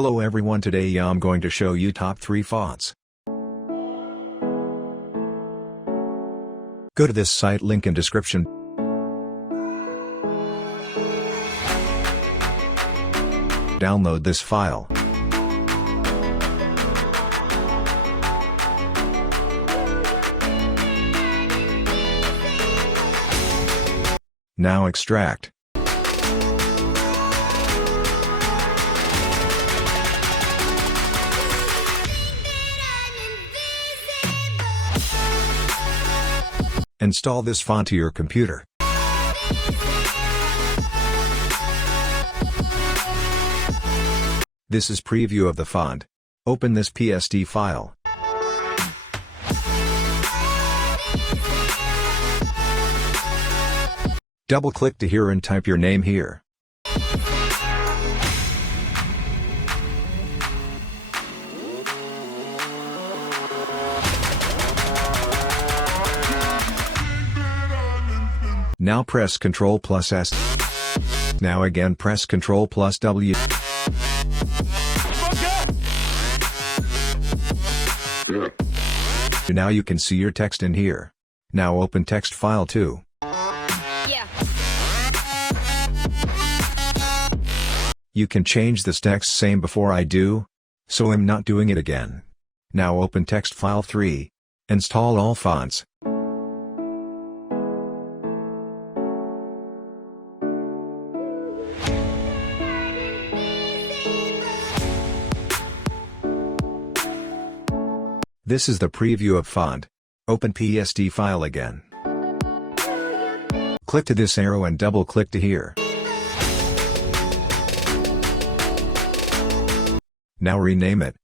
Hello everyone, today I'm going to show you top 3 fonts. Go to this site, link in description. Download this file. Now extract. Install this font to your computer. This is preview of the font. Open this PSD file. Double-click to here and type your name here. Now press Ctrl plus S. Now again press Ctrl plus W. Now you can see your text in here. Now open text file too. You can change this text same before I do, so I'm not doing it again. Now open text file 3. Install all fonts. This is the preview of font. Open PSD file again. Click to this arrow and double-click to here. Now rename it.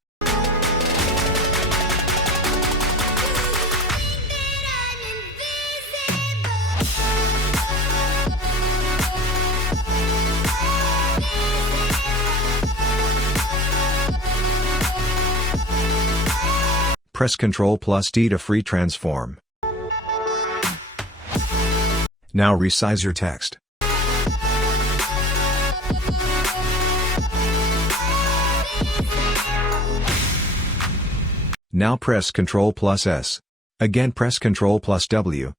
Press Ctrl plus D to free transform. Now resize your text. Now press Ctrl plus S. Again press Ctrl plus W.